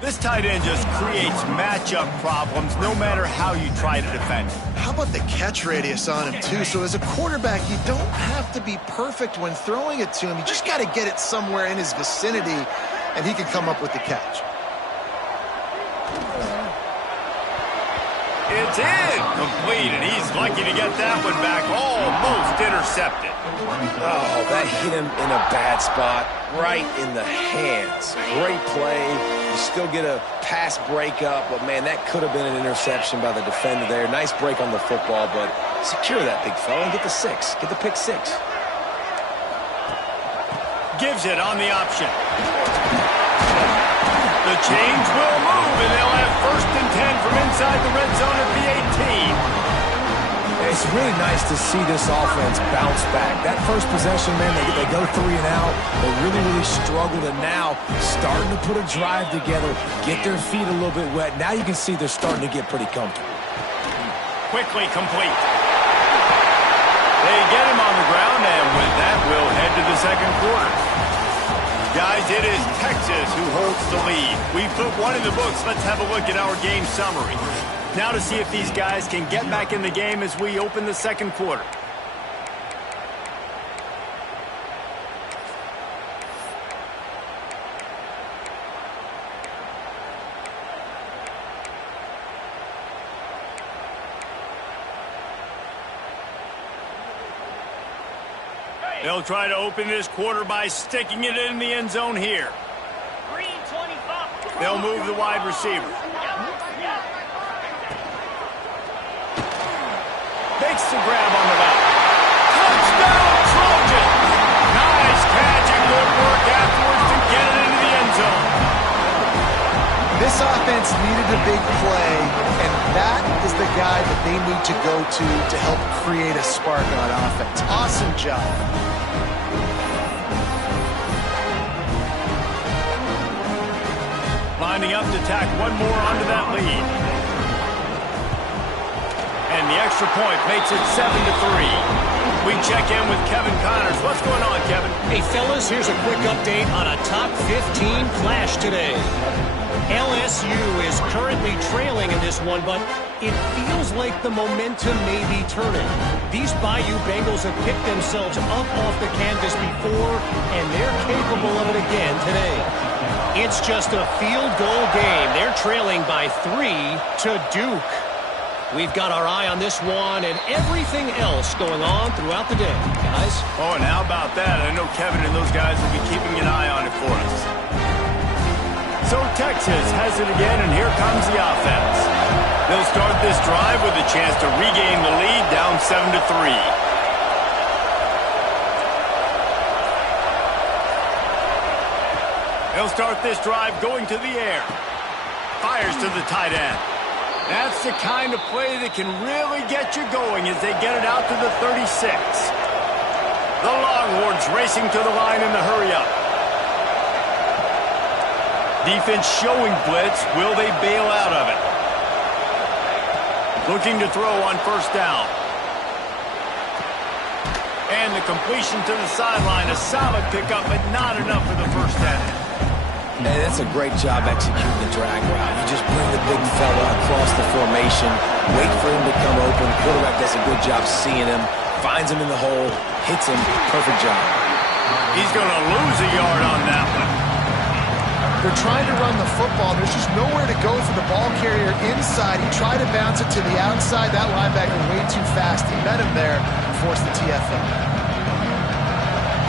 This tight end just creates matchup problems no matter how you try to defend it. How about the catch radius on him, too? So as a quarterback, you don't have to be perfect when throwing it to him. You just got to get it somewhere in his vicinity, and he can come up with the catch. It's in! Complete, and he's lucky to get that one back. Almost intercepted. Oh, that hit him in a bad spot, right in the hands. Great play. You still get a pass breakup, but, man, that could have been an interception by the defender there. Nice break on the football, but secure that big fella and get the 6. Get the pick 6. Gives it on the option. The change will move, and they'll have 1st and 10 from inside the red zone at the 18. It's really nice to see this offense bounce back. That first possession, man, they go 3 and out. They really struggled, and now starting to put a drive together, get their feet a little bit wet. Now you can see they're starting to get pretty comfortable. Quickly complete. They get him on the ground, and with that, we'll head to the second quarter. Guys, it is Texas who holds the lead. We put one in the books. Let's have a look at our game summary. Now to see if these guys can get back in the game as we open the second quarter. They'll try to open this quarter by sticking it in the end zone here. They'll move the wide receiver. Makes the grab on the left. Touchdown, Trojans! Nice catch and good work afterwards to get it into the end zone. This offense needed a big play, and that is the guy that they need to go to help create a spark on offense. Awesome job. Lining up to tack one more onto that lead. And the extra point makes it 7-3. We check in with Kevin Connors. What's going on, Kevin? Hey, fellas, here's a quick update on a top 15 flash today. LSU is currently trailing in this one, but it feels like the momentum may be turning. These Bayou Bengals have picked themselves up off the canvas before, and they're capable of it again today. It's just a field goal game. They're trailing by 3 to Duke. We've got our eye on this one and everything else going on throughout the day, guys. Oh, and how about that? I know Kevin and those guys will be keeping an eye on it for us. So Texas has it again, and here comes the offense. They'll start this drive with a chance to regain the lead, down 7-3. They'll start this drive going to the air. Fires to the tight end. That's the kind of play that can really get you going as they get it out to the 36. The Longhorns racing to the line in the hurry-up. Defense showing blitz. Will they bail out of it? Looking to throw on 1st down. And the completion to the sideline. A solid pickup, but not enough for the 1st down. Hey, that's a great job executing the drag route. You just bring the big fella across the formation, wait for him to come open. Quarterback does a good job seeing him, finds him in the hole, hits him. Perfect job. He's going to lose a yard on that one. They're trying to run the football. There's just nowhere to go for the ball carrier inside. He tried to bounce it to the outside. That linebacker way too fast. He met him there and forced the TFL.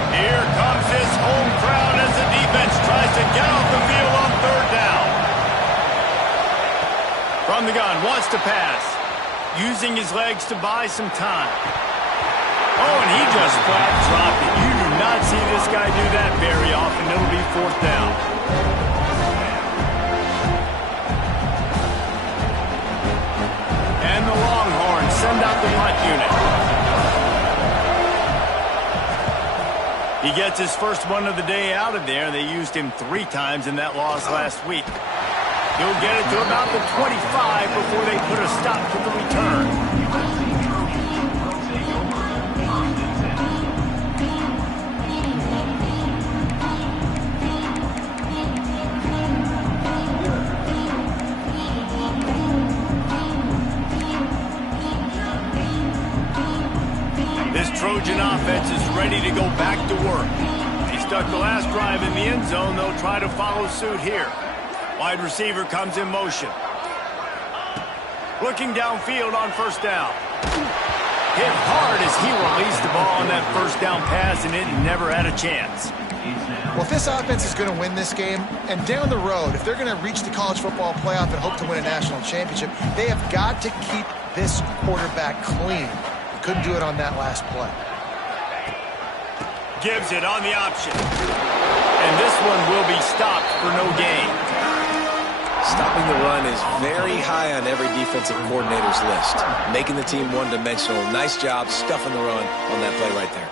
Here comes this home crowd as the defense tries to get off the field on 3rd down. From the gun, wants to pass. Using his legs to buy some time. Oh, and he just flat dropped it. You do not see this guy do that very often. It'll be 4th down. And the Longhorns send out the punt unit. He gets his first one of the day out of there. They used him 3 times in that loss last week. He'll get it to about the 25 before they put a stop to the return. offense is ready to go back to work. They stuck the last drive in the end zone. They'll try to follow suit here. Wide receiver comes in motion. Looking downfield on first down. Hit hard as he released the ball on that first down pass, and it never had a chance. Well, if this offense is going to win this game, and down the road, if they're going to reach the college football playoff and hope to win a national championship, they have got to keep this quarterback clean. Couldn't do it on that last play. Gives it on the option. And this one will be stopped for no gain. Stopping the run is very high on every defensive coordinator's list. Making the team one-dimensional. Nice job stuffing the run on that play right there.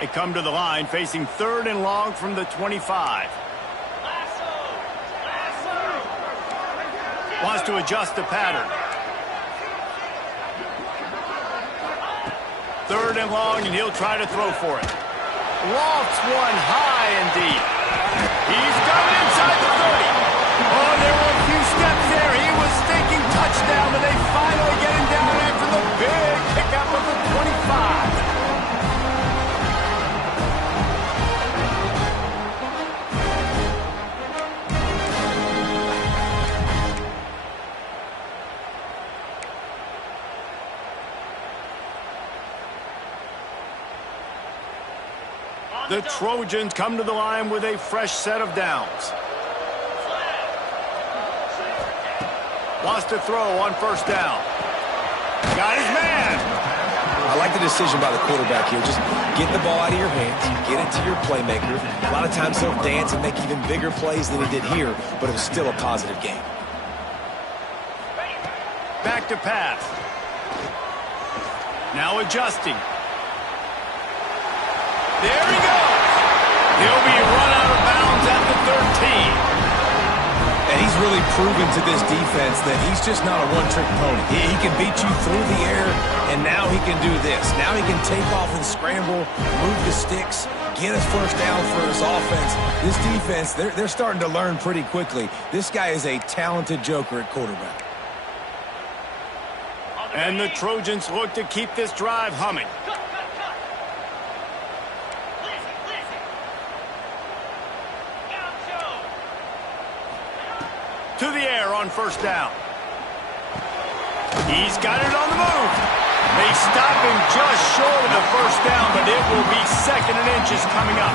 They come to the line facing 3rd and long from the 25. Wants to adjust the pattern. 3rd and long, and he'll try to throw for it. Lofts one high and deep. He's coming inside the 30. Oh, there were a few steps there. He was thinking touchdown, but they finally get him down after the big pickup of the 25. The Trojans come to the line with a fresh set of downs. Wants to throw on first down. Got his man. I like the decision by the quarterback here. Just get the ball out of your hands, get it to your playmaker. A lot of times he'll dance and make even bigger plays than he did here, but it was still a positive game. Back to pass. Now adjusting. There he goes. He'll be run out of bounds at the 13. And he's really proven to this defense that he's just not a one-trick pony. He can beat you through the air, and now he can do this. Now he can take off and scramble, move the sticks, get his first down for his offense. This defense, they're starting to learn pretty quickly. This guy is a talented joker at quarterback. And the Trojans look to keep this drive humming. To the air on first down. He's got it on the move. They stop him just short of the first down, but it will be 2nd and inches coming up.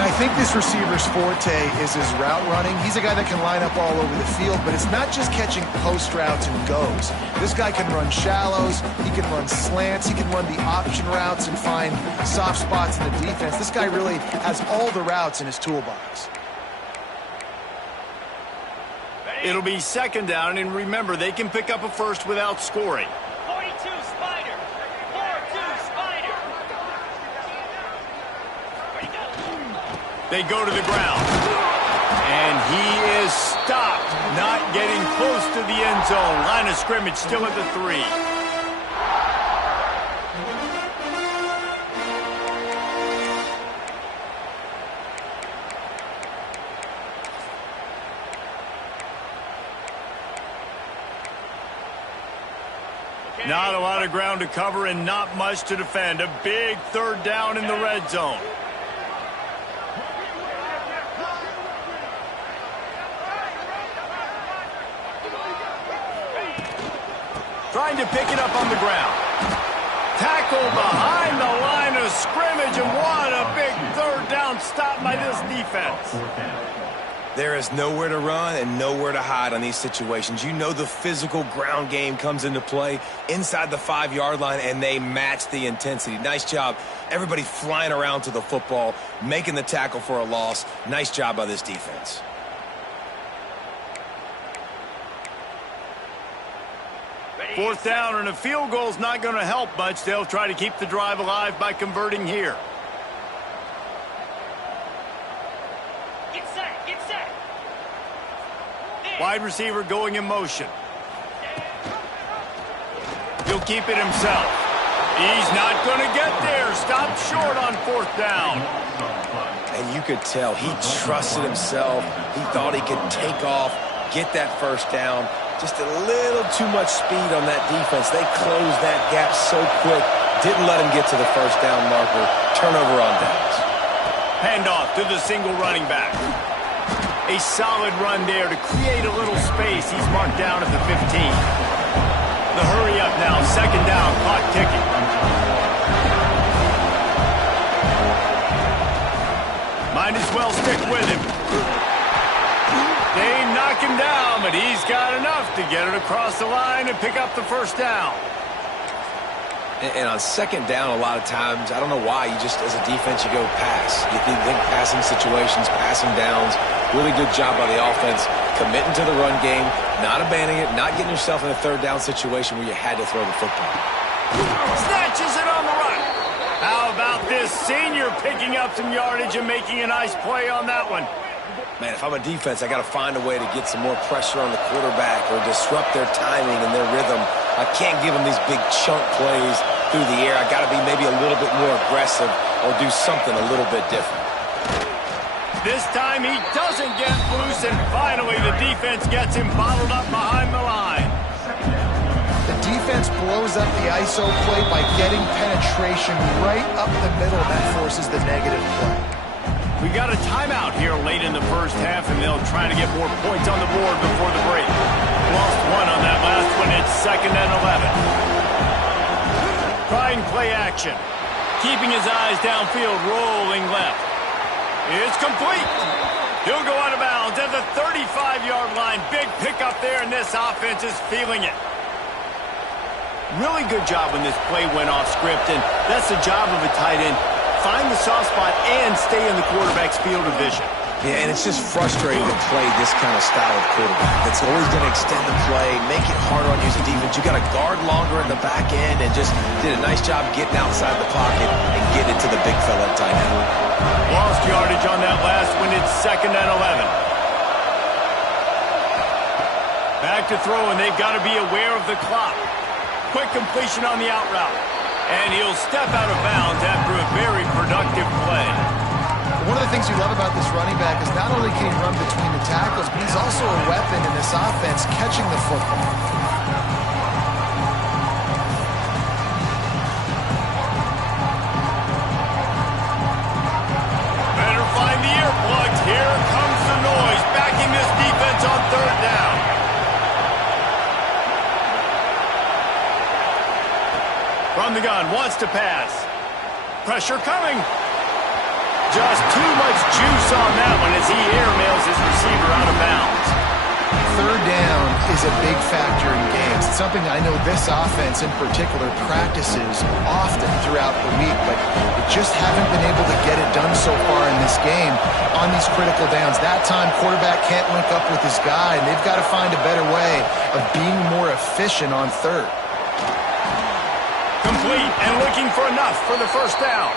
Now, I think this receiver's forte is his route running. He's a guy that can line up all over the field, but it's not just catching post routes and goes. This guy can run shallows, he can run slants, he can run the option routes and find soft spots in the defense. This guy really has all the routes in his toolbox. It'll be 2nd down, and remember, they can pick up a first without scoring. 42 Spider. 4-2 Spider. They go to the ground. And he is stopped, not getting close to the end zone. Line of scrimmage still at the 3. Not a lot of ground to cover and not much to defend. A big 3rd down in the red zone. Trying to pick it up on the ground. Tackle behind the line of scrimmage, and what a big 3rd down stop by this defense. There is nowhere to run and nowhere to hide on these situations. You know the physical ground game comes into play inside the 5-yard line, and they match the intensity. Nice job. Everybody flying around to the football, making the tackle for a loss. Nice job by this defense. Fourth down, and a field goal is not going to help much. They'll try to keep the drive alive by converting here. Wide receiver going in motion. He'll keep it himself. He's not going to get there. Stopped short on 4th down. And you could tell he trusted himself. He thought he could take off, get that first down. Just a little too much speed on that defense. They closed that gap so quick. Didn't let him get to the first down marker. Turnover on downs. Handoff to the single running back. A solid run there to create a little space. He's marked down at the 15. The hurry up now. Second down. Clock ticking. Might as well stick with him. They knock him down, but he's got enough to get it across the line and pick up the first down. And on second down, a lot of times, I don't know why, you just, as a defense, you go pass. You think passing situations, passing downs. Really good job by the offense, committing to the run game, not abandoning it, not getting yourself in a third down situation where you had to throw the football. Snatches it on the run. How about this senior picking up some yardage and making a nice play on that one? Man, if I'm a defense, I got to find a way to get some more pressure on the quarterback or disrupt their timing and their rhythm. I can't give them these big chunk plays through the air. I got to be maybe a little bit more aggressive or do something a little bit different. This time he doesn't get loose, and finally the defense gets him bottled up behind the line. The defense blows up the ISO play by getting penetration right up the middle. That forces the negative play. We got a timeout here late in the first half, and they'll try to get more points on the board before the break. Lost one on that last one. It's 2nd and 11. Trying play action. Keeping his eyes downfield, rolling left. It's complete. He'll go out of bounds at the 35-yard line. Big pickup there, and this offense is feeling it. Really good job when this play went off script, and that's the job of a tight end. Find the soft spot and stay in the quarterback's field of vision. Yeah, and it's just frustrating to play this kind of style of quarterback. It's always going to extend the play, make it harder on you as a defense. You got to guard longer in the back end, and just did a nice job getting outside the pocket and getting it to the big fella at tight end. Lost yardage on that last one. It's 2nd and 11. Back to throw, and they've got to be aware of the clock. Quick completion on the out route. And he'll step out of bounds after a very productive play. One of the things you love about this running back is not only can he run between the tackles, but he's also a weapon in this offense catching the football. Better find the earplugs. Here comes the noise, backing this defense on 3rd down. From the gun, wants to pass. Pressure coming. Just too much juice on that one as he airmails his receiver out of bounds. 3rd down is a big factor in games. It's something I know this offense in particular practices often throughout the week, but they just haven't been able to get it done so far in this game on these critical downs. That time, quarterback can't link up with his guy, and they've got to find a better way of being more efficient on 3rd. Complete and looking for enough for the first down.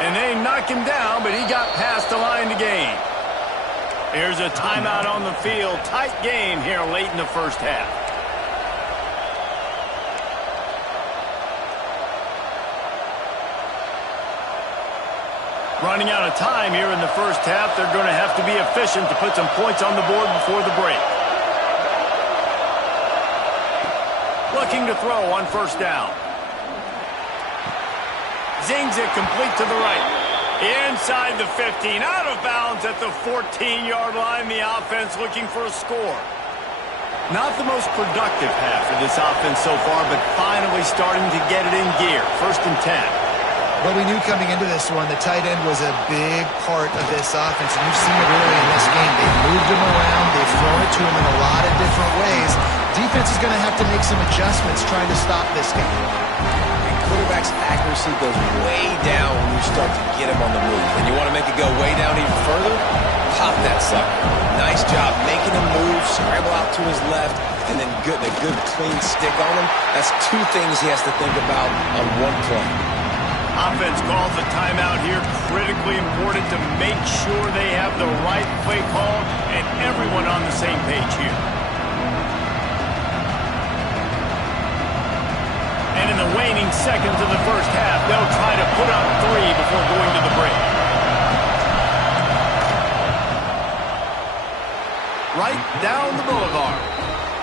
And they knock him down, but he got past the line to gain. Here's a timeout on the field. Tight game here late in the first half. Running out of time here in the first half. They're going to have to be efficient to put some points on the board before the break. Looking to throw on 1st down. Zings it complete to the right. Inside the 15, out of bounds at the 14-yard line. The offense looking for a score. Not the most productive half of this offense so far, but finally starting to get it in gear. 1st and 10. Well, we knew coming into this one, the tight end was a big part of this offense, and you've seen it early in this game. They've moved him around. They've thrown it to him in a lot of different ways. Defense is going to have to make some adjustments trying to stop this game. Quarterback's accuracy goes way down when you start to get him on the move. And you want to make it go way down even further? Pop that sucker. Nice job making him move, scramble out to his left, and then getting a good clean stick on him. That's 2 things he has to think about on 1 play. Offense calls a timeout here. Critically important to make sure they have the right play call and everyone on the same page here. And in the waning seconds of the first half, they'll try to put up 3 before going to the break. Right down the boulevard.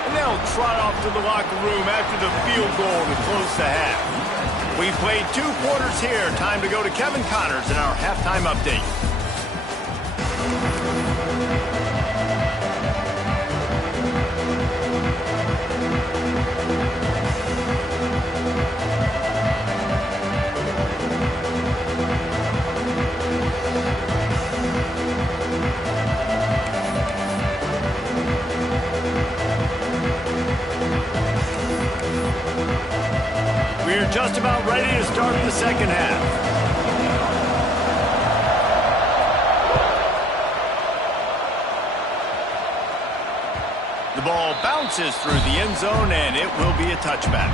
And they'll trot off to the locker room after the field goal to close the half. We played 2 quarters here. Time to go to Kevin Connors in our halftime update. We're just about ready to start the second half. The ball bounces through the end zone, and it will be a touchback.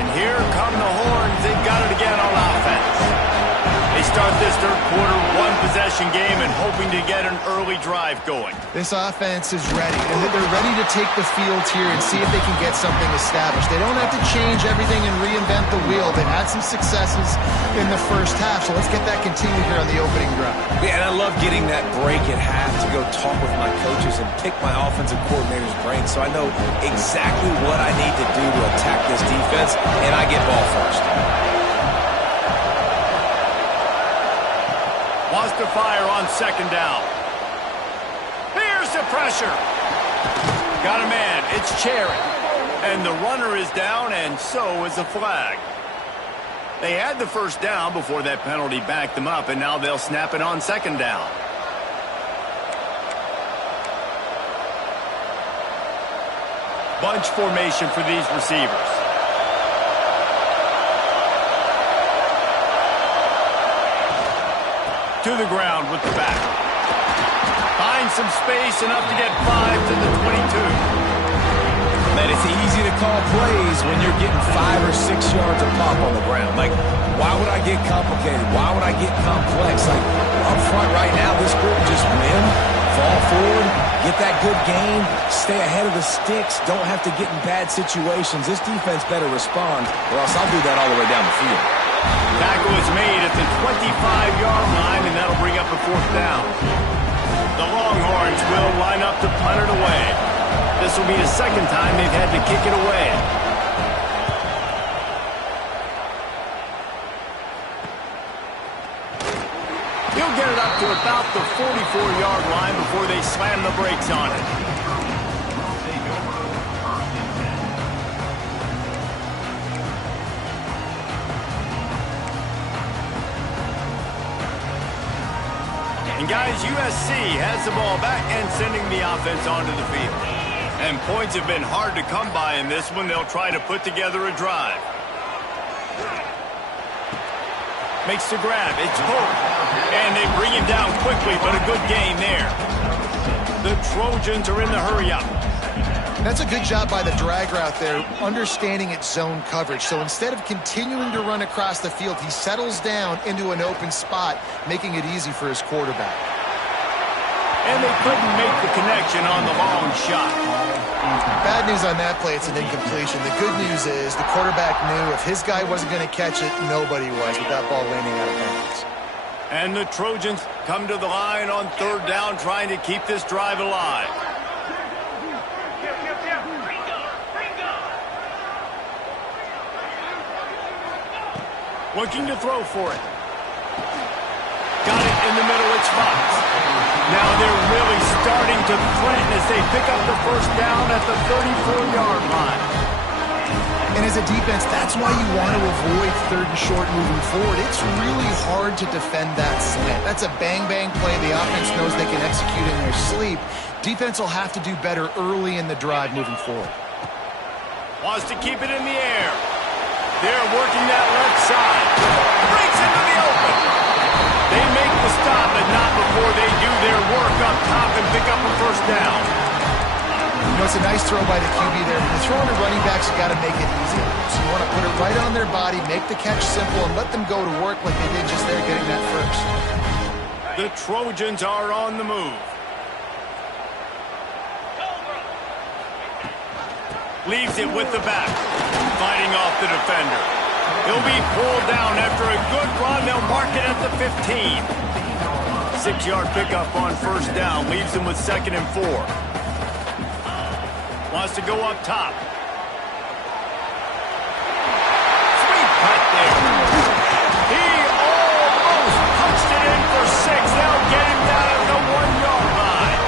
And here come the horns. They've got it again on offense. They start this third quarter one-possession game and hoping to get an early drive going. This offense is ready. They're ready to take the field here and see if they can get something established. They don't have to change everything and reinvent the wheel. They've had some successes in the first half, so let's get that continued here on the opening drive. Yeah, and I love getting that break at half to go talk with my coaches and pick my offensive coordinator's brain so I know exactly what I need to do to attack this defense, and I get ball first. Wants to fire on second down. Here's the pressure. Got a man. It's Cherry. And the runner is down, and so is the flag. They had the first down before that penalty backed them up, and now they'll snap it on second down. Bunch formation for these receivers. To the ground with the back. Finds some space, enough to get 5 to the 22. Man, it's easy to call plays when you're getting 5 or 6 yards of pop on the ground. Like, why would I get complicated? Why would I get complex? Like, up front right now, this group just win, fall forward, get that good gain, stay ahead of the sticks, don't have to get in bad situations. This defense better respond, or else I'll do that all the way down the field. Tackle is made at the 25-yard line, and that'll bring up a fourth down. The Longhorns will line up to punt it away. This will be the second time they've had to kick it away. He'll get it up to about the 44-yard line before they slam the brakes on it. And guys, USC has the ball back and sending the offense onto the field. And points have been hard to come by in this one. They'll try to put together a drive. Makes the grab. It's Hope. And they bring him down quickly, but a good gain there. The Trojans are in the hurry-up. That's a good job by the drag route there, understanding its zone coverage. So instead of continuing to run across the field, he settles down into an open spot, making it easy for his quarterback. And they couldn't make the connection on the long shot. Bad news on that play, it's an incompletion. The good news is the quarterback knew if his guy wasn't going to catch it, nobody was with that ball landing out of bounds. And the Trojans come to the line on third down, trying to keep this drive alive. Looking to throw for it. Got it in the middle, it's Fox. Now they're really starting to threaten as they pick up the first down at the 34-yard line. And as a defense, that's why you want to avoid third and short moving forward. It's really hard to defend that slant. That's a bang-bang play the offense knows they can execute in their sleep. Defense will have to do better early in the drive moving forward. Wants to keep it in the air. They're working that left side. Breaks into the open. They make the stop, but not before they do their work up top and pick up a first down. You know, it's a nice throw by the QB there. When you're throwing to running backs, you got to make it easy. So you want to put it right on their body, make the catch simple, and let them go to work like they did just there getting that first. The Trojans are on the move. Leaves it with the back. Fighting off the defender. He'll be pulled down after a good run. They'll mark it at the 15. 6-yard pickup on first down. Leaves him with 2nd and 4. Wants to go up top. Sweet cut there. He almost punched it in for 6. They'll get him down at the 1-yard line.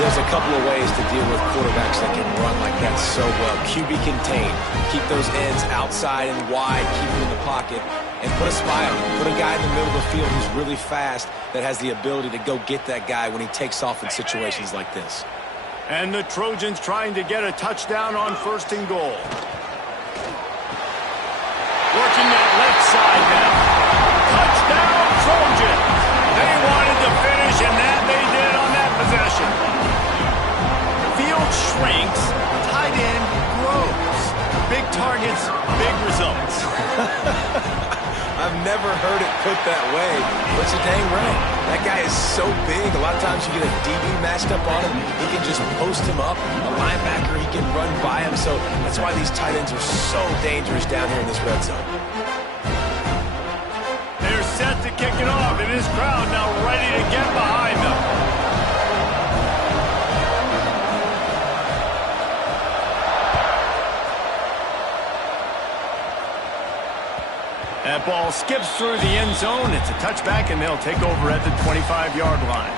There's a couple of ways to deal with quarterbacks that can run like that so well. QB contained. Keep those ends outside and wide. Keep them in the pocket. And put a spy on him. Put a guy in the middle of the field who's really fast that has the ability to go get that guy when he takes off in situations like this. And the Trojans trying to get a touchdown on 1st and goal. Working that left side now. Touchdown, Trojans! They wanted to finish, and that they did on that possession. Field shrinks, tight end grows. Big targets, big results. I've never heard it put that way, but you're dang right. That guy is so big. A lot of times you get a DB matched up on him. He can just post him up. A linebacker, he can run by him. So that's why these tight ends are so dangerous down here in this red zone. They're set to kick it off, and this crowd now ready to get behind them. That ball skips through the end zone. It's a touchback, and they'll take over at the 25-yard line.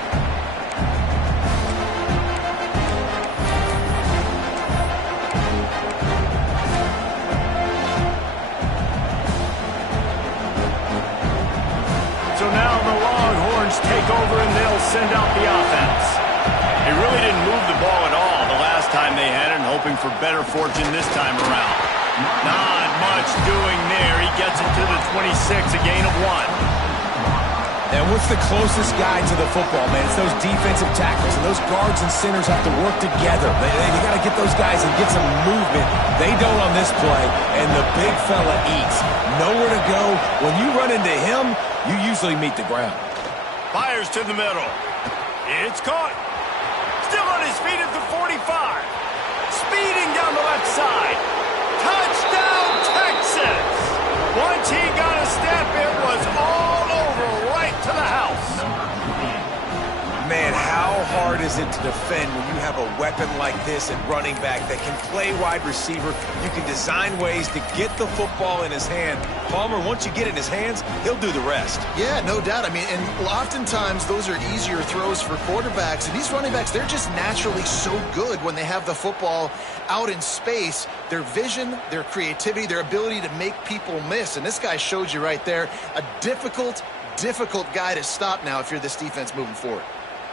So now the Longhorns take over, and they'll send out the offense. They really didn't move the ball at all the last time they had it, and hoping for better fortune this time around. Not much doing there. He gets it to the 26, a gain of 1. And what's the closest guy to the football, man? It's those defensive tackles, and those guards and centers have to work together. They got to get those guys and get some movement. They don't on this play, and the big fella eats. Nowhere to go. When you run into him, you usually meet the ground. Fires to the middle. It's caught. Still on his feet at the 45. Speeding down the left side. Touchdown, Texas! Once he got a step, it was all over, right to the house. Man, how hard is it to defend when you have a weapon like this at running back that can play wide receiver? You can design ways to get the football in his hand. Palmer, once you get it in his hands, he'll do the rest. Yeah, no doubt. I mean, and oftentimes those are easier throws for quarterbacks. And these running backs, they're just naturally so good when they have the football out in space. Their vision, their creativity, their ability to make people miss. And this guy showed you right there, a difficult guy to stop now if you're this defense moving forward.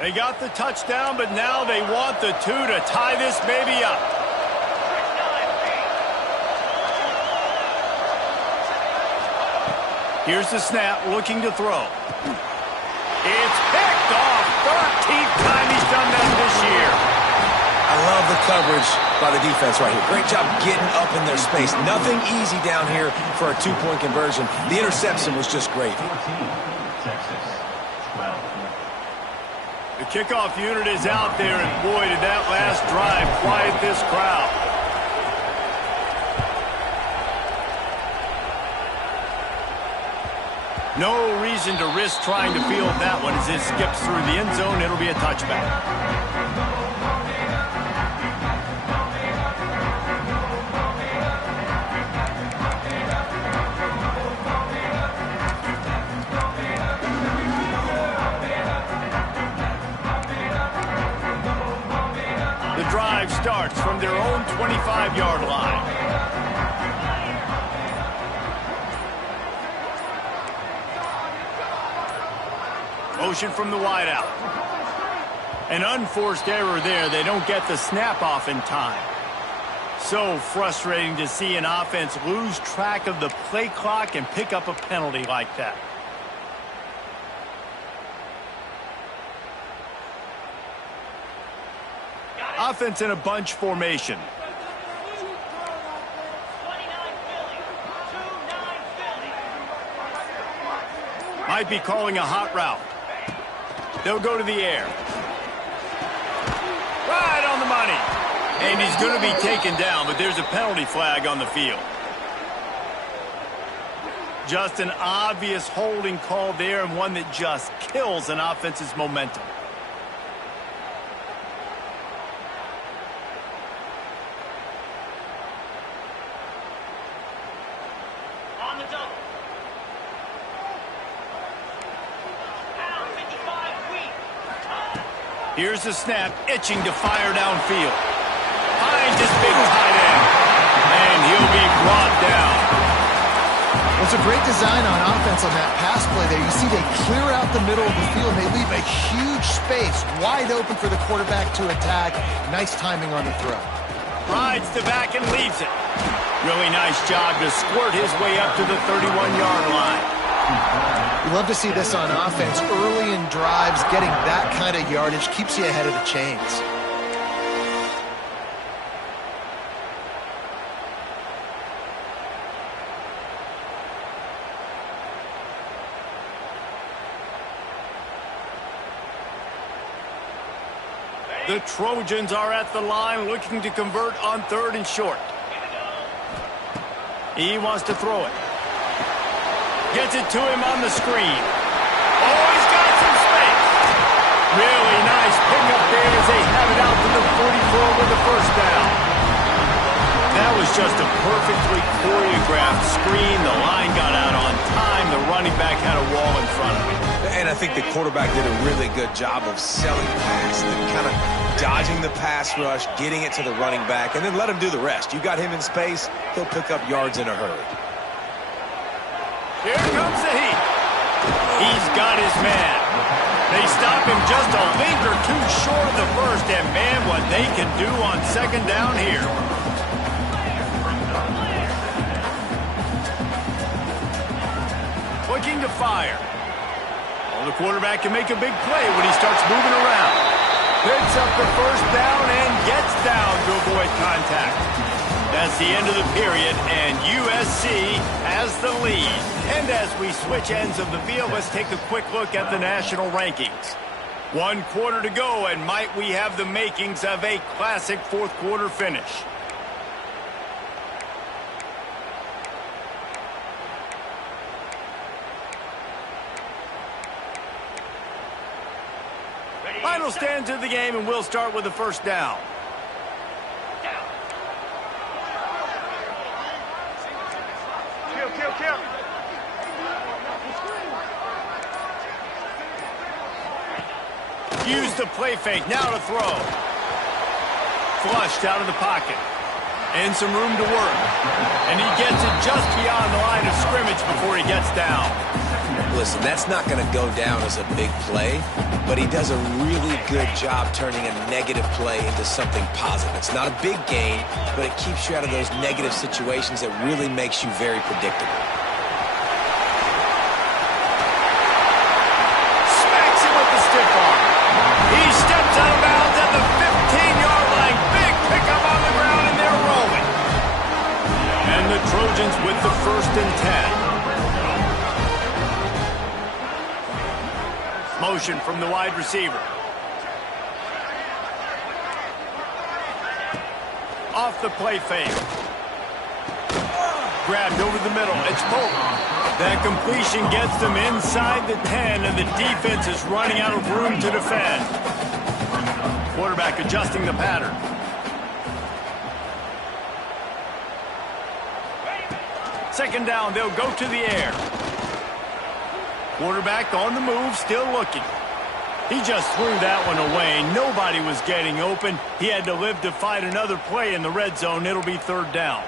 They got the touchdown, but now they want the 2 to tie this baby up. Here's the snap, looking to throw. It's picked off. 13th time he's done that this year. I love the coverage by the defense right here. Great job getting up in their space. Nothing easy down here for a 2-point conversion. The interception was just great. The kickoff unit is out there, and boy, did that last drive quiet this crowd. No reason to risk trying to field that one as it skips through the end zone. It'll be a touchback. The drive starts from their own 25-yard line. Motion from the wideout. An unforced error there. They don't get the snap off in time. So frustrating to see an offense lose track of the play clock and pick up a penalty like that. Offense in a bunch formation. Might be calling a hot route. They'll go to the air. Right on the money. And he's going to be taken down, but there's a penalty flag on the field. Just an obvious holding call there, and one that just kills an offense's momentum. On the double. Down 55 weak. Here's the snap, itching to fire downfield. Finds his big tight end, and he'll be brought down. Well, it's a great design on offense on that pass play there. You see they clear out the middle of the field. They leave a huge space wide open for the quarterback to attack. Nice timing on the throw. Rides the back and leaves it. Really nice job to squirt his way up to the 31-yard line. You love to see this on offense. Early in drives, getting that kind of yardage keeps you ahead of the chains. The Trojans are at the line looking to convert on 3rd and short. He wants to throw it. Gets it to him on the screen. Oh, he's got some space. Really nice pickup there as they have it out to the 44 with the first down. That was just a perfectly choreographed screen. The line got out on time. The running back had a wall in front of him. And I think the quarterback did a really good job of selling pass and kind of dodging the pass rush, getting it to the running back, and then let him do the rest. You got him in space, he'll pick up yards in a hurry. Here comes the heat. He's got his man. They stop him just a link or two short of the first, and man, what they can do on 2nd down here. Looking to fire. Well, the quarterback can make a big play when he starts moving around. Picks up the first down and gets down to avoid contact. That's the end of the period, and USC has the lead. And as we switch ends of the field, let's take a quick look at the national rankings. 1 quarter to go, and might we have the makings of a classic 4th quarter finish. Final stands of the game, and we'll start with the first down. Kill. Use the play fake, now to throw. Flushed out of the pocket. And some room to work. And he gets it just beyond the line of scrimmage before he gets down. Listen, that's not going to go down as a big play, but he does a really good job turning a negative play into something positive. It's not a big gain, but it keeps you out of those negative situations that really makes you very predictable. Smacks him with the stiff arm. He steps out of bounds at the 15-yard line. Big pickup on the ground, and they're rolling. And the Trojans with the 1st and 10. Motion from the wide receiver. Off the play fake. Grabbed over the middle. It's Polk. That completion gets them inside the 10, and the defense is running out of room to defend. Quarterback adjusting the pattern. Second down, they'll go to the air. Quarterback on the move, still looking. He just threw that one away. Nobody was getting open. He had to live to fight another play in the red zone. It'll be 3rd down.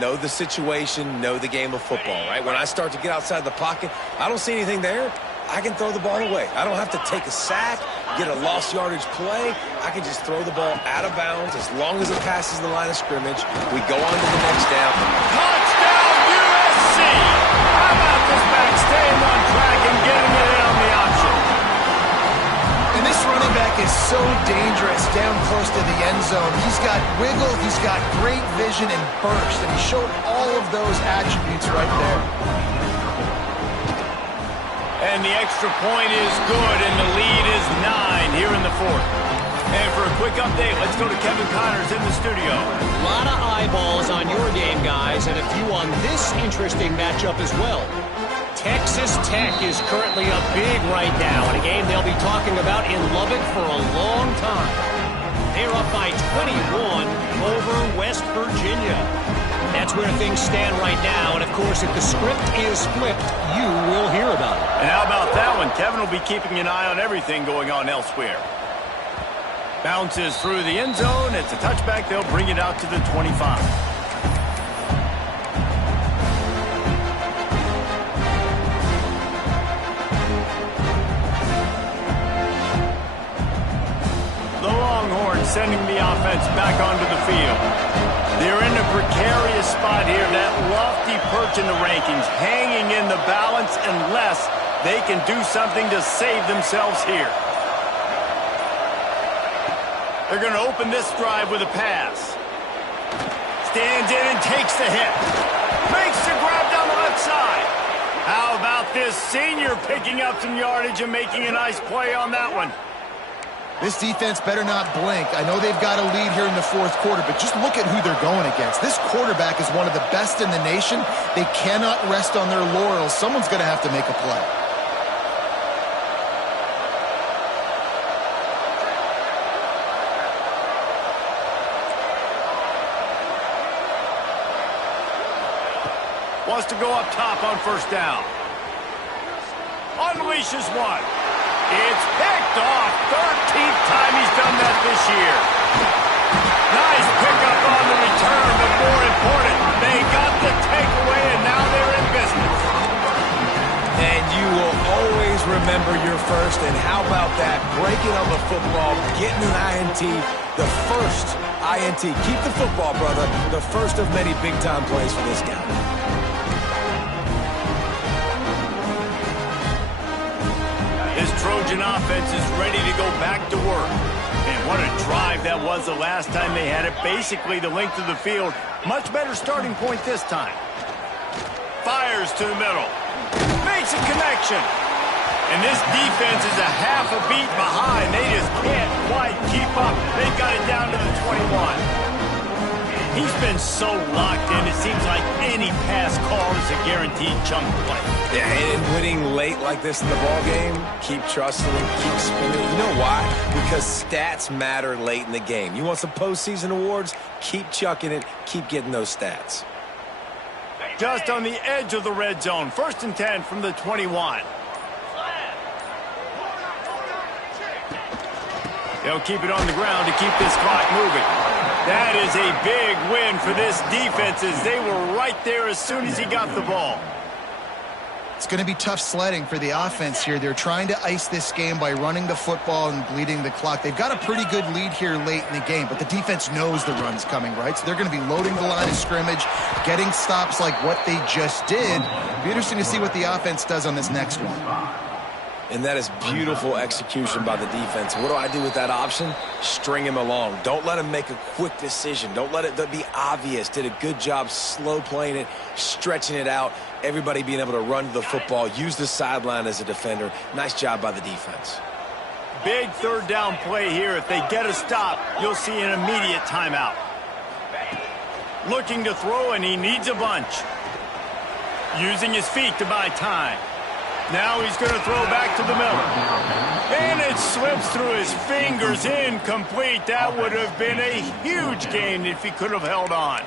Know the situation, know the game of football, right? When I start to get outside the pocket, I don't see anything there, I can throw the ball away. I don't have to take a sack, get a lost yardage play. I can just throw the ball out of bounds as long as it passes the line of scrimmage. We go on to the next down. Touchdown, USC! How about this back staying on track and getting it in on the option? And this running back is so dangerous down close to the end zone. He's got wiggle, he's got great vision and burst, and he showed all of those attributes right there. And the extra point is good, and the lead is 9 here in the 4th. And for a quick update. Let's go to Kevin Connors in the studio. A lot of eyeballs on your game, guys, and a few on this interesting matchup as well. Texas Tech is currently up big right now in a game they'll be talking about in Lubbock for a long time. They're up by 21 over West Virginia. That's where things stand right now, and of course, if the script is flipped, you will hear about it. And how about that one? Kevin will be keeping an eye on everything going on elsewhere. Bounces through the end zone. It's a touchback. They'll bring it out to the 25. The Longhorns sending the offense back onto the field. They're in a precarious spot here, that lofty perch in the rankings, hanging in the balance unless they can do something to save themselves here. They're going to open this drive with a pass. Stands in and takes the hit. Makes the grab down the left side. How about this senior picking up some yardage and making a nice play on that one? This defense better not blink. I know they've got a lead here in the fourth quarter, but just look at who they're going against. This quarterback is one of the best in the nation. They cannot rest on their laurels. Someone's going to have to make a play. Wants to go up top on first down. Unleashes one. It's picked off. 13th time he's done that this year. Nice pickup on the return, but more important, they got the takeaway, and now they're in business. And you will always remember your first. And how about that? Breaking on the football, getting an INT, the first INT. Keep the football, brother. The first of many big-time plays for this guy. This Trojan offense is ready to go back to work. And what a drive that was the last time they had it. Basically the length of the field. Much better starting point this time. Fires to the middle. Makes a connection. And this defense is a half a beat behind. They just can't quite keep up. They've got it down to the 21. He's been so locked in, it seems like any pass call is a guaranteed chunk play. Yeah, and winning late like this in the ball game, keep trusting him, keep spinning. You know why? Because stats matter late in the game. You want some postseason awards? Keep chucking it, keep getting those stats. Just on the edge of the red zone. 1st and 10 from the 21. They'll keep it on the ground to keep this clock moving. That is a big win for this defense as they were right there as soon as he got the ball. It's going to be tough sledding for the offense here. They're trying to ice this game by running the football and bleeding the clock. They've got a pretty good lead here late in the game, but the defense knows the run's coming, right? So they're going to be loading the line of scrimmage, getting stops like what they just did. It'll be interesting to see what the offense does on this next one. And that is beautiful execution by the defense. What do I do with that option? String him along. Don't let him make a quick decision. Don't let it be obvious. Did a good job slow playing it, stretching it out. Everybody being able to run to the football, use the sideline as a defender. Nice job by the defense. Big 3rd down play here. If they get a stop, you'll see an immediate timeout. Looking to throw, and he needs a bunch. Using his feet to buy time. Now he's going to throw back to the middle. And it slips through his fingers, incomplete. That would have been a huge gain if he could have held on.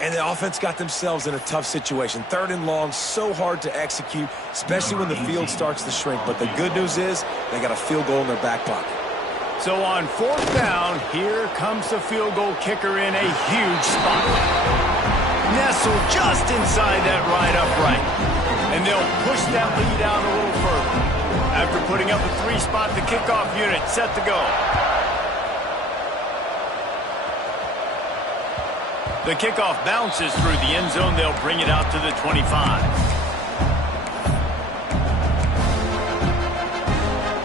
And the offense got themselves in a tough situation. 3rd and long, so hard to execute, especially when the field starts to shrink. But the good news is they got a field goal in their back pocket. So on 4th down, here comes the field goal kicker in a huge spot. Nestled just inside that right upright. And they'll push that lead out a little further. After putting up a 3-spot, the kickoff unit set to go. The kickoff bounces through the end zone. They'll bring it out to the 25.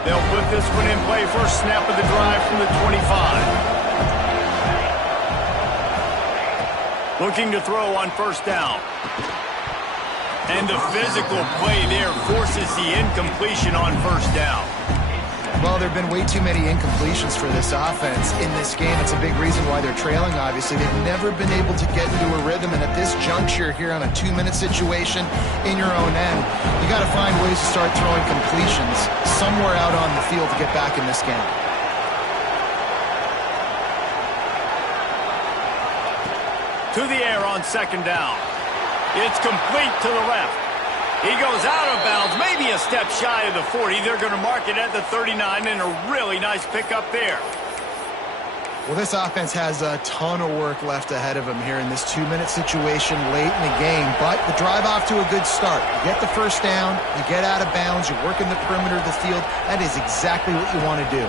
They'll put this one in play. First snap of the drive from the 25. Looking to throw on 1st down. And the physical play there forces the incompletion on 1st down. Well, there have been way too many incompletions for this offense in this game. It's a big reason why they're trailing, obviously. They've never been able to get into a rhythm, and at this juncture here on a 2-minute situation in your own end, you got to find ways to start throwing completions somewhere out on the field to get back in this game. To the air on second down. It's complete to the left. He goes out of bounds, maybe a step shy of the 40. They're going to mark it at the 39, and a really nice pickup there. Well, this offense has a ton of work left ahead of them here in this 2-minute situation late in the game, but the drive off to a good start. You get the first down, you get out of bounds, you're working the perimeter of the field. That is exactly what you want to do.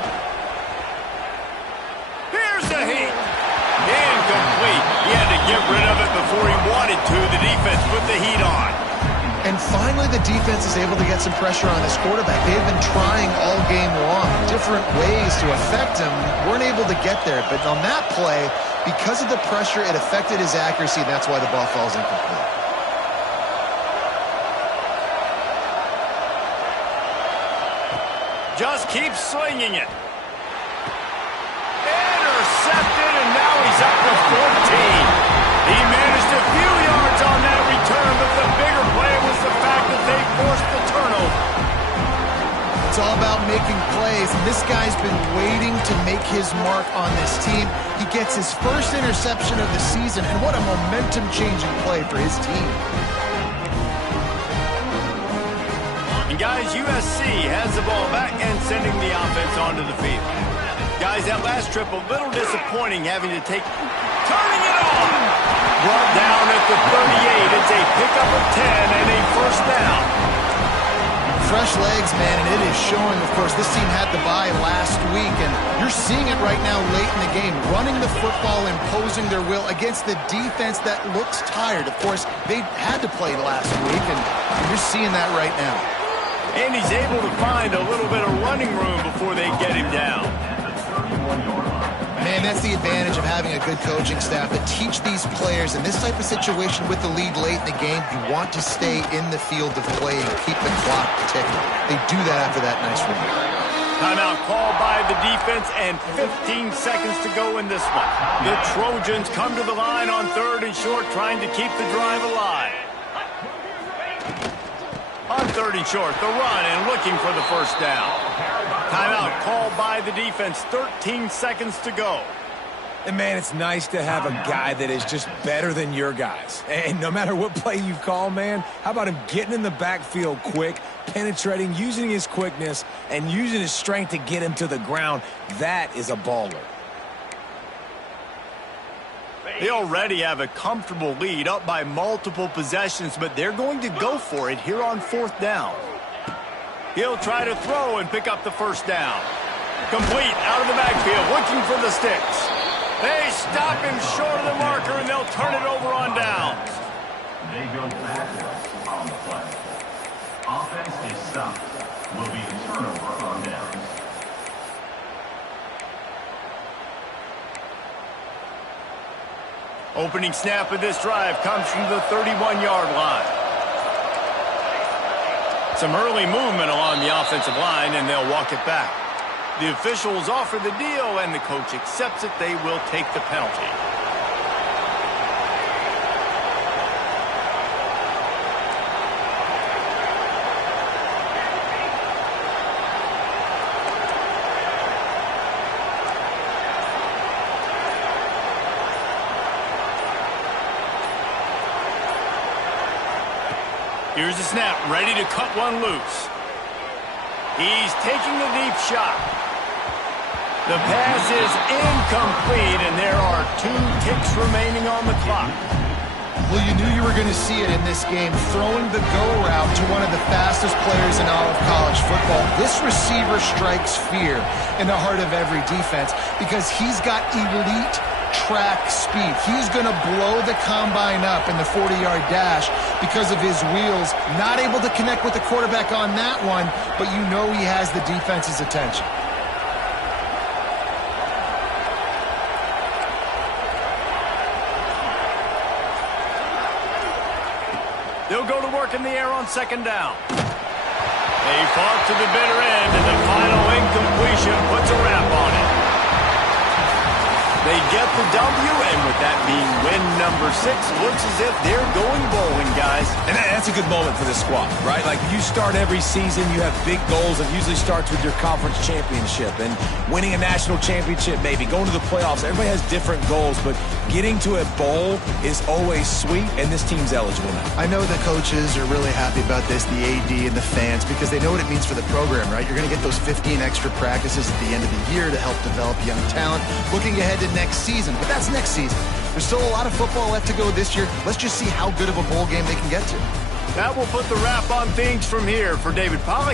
Here's the heat. Incomplete. He had to get rid of it before he wanted to. The defense put the heat on. And finally, the defense is able to get some pressure on this quarterback. They've been trying all game long, different ways to affect him. Weren't able to get there. But on that play, because of the pressure, it affected his accuracy, and that's why the ball falls incomplete. Just keep slinging it. Intercepted, and now he's up to 14. He managed a few yards on that return, but the bigger play was the fact that they forced the turnover. It's all about making plays, and this guy's been waiting to make his mark on this team. He gets his first interception of the season, and what a momentum-changing play for his team. And guys, USC has the ball back and sending the offense onto the field. Guys, that last trip a little disappointing, having to take... Turning it on! Brought down at the 38. It's a pickup of 10 and a first down. Fresh legs, man, and it is showing. Of course, this team had the bye last week, and you're seeing it right now late in the game. Running the football, imposing their will against the defense that looks tired. Of course, they had to play last week, and you're seeing that right now. And he's able to find a little bit of running room before they get him down. Man, that's the advantage of having a good coaching staff that teach these players in this type of situation with the lead late in the game. You want to stay in the field of play and keep the clock ticking. They do that after that nice run. Timeout called by the defense and 15 seconds to go in this one. The Trojans come to the line on 3rd and short, trying to keep the drive alive. On 3rd and short, the run and looking for the first down. Timeout called by the defense, 13 seconds to go. And, man, it's nice to have a guy that is just better than your guys. And no matter what play you call, man, how about him getting in the backfield quick, penetrating, using his quickness, and using his strength to get him to the ground? That is a baller. They already have a comfortable lead, up by multiple possessions, but they're going to go for it here on 4th down. He'll try to throw and pick up the first down. Complete out of the backfield, looking for the sticks. They stop him short of the marker, and they'll turn it over on downs. They go backwards on the play. Offense is stopped. Will be a turnover on downs. Opening snap of this drive comes from the 31-yard line. Some early movement along the offensive line, and they'll walk it back. The officials offer the deal, and the coach accepts it. They will take the penalty. Here's the snap, ready to cut one loose. He's taking the deep shot. The pass is incomplete, and there are 2 ticks remaining on the clock. Well, you knew you were going to see it in this game, throwing the go route to one of the fastest players in all of college football. This receiver strikes fear in the heart of every defense because he's got elite track speed. He's going to blow the combine up in the 40-yard dash because of his wheels. Not able to connect with the quarterback on that one, but you know he has the defense's attention. They'll go to work in the air on 2nd down. They fought to the bitter end, and the final incompletion puts a wrap on it. They get the W, and with that being win number 6, looks as if they're going bowling, guys. And that's a good moment for this squad, right? Like, you start every season, you have big goals. It usually starts with your conference championship and winning a national championship, maybe going to the playoffs. Everybody has different goals, but getting to a bowl is always sweet, and this team's eligible now. I know the coaches are really happy about this, the AD and the fans, because they know what it means for the program, right? You're going to get those 15 extra practices at the end of the year to help develop young talent. Looking ahead to next season, but that's next season. There's still a lot of football left to go this year. Let's just see how good of a bowl game they can get to. That will put the wrap on things from here. For David Pollack.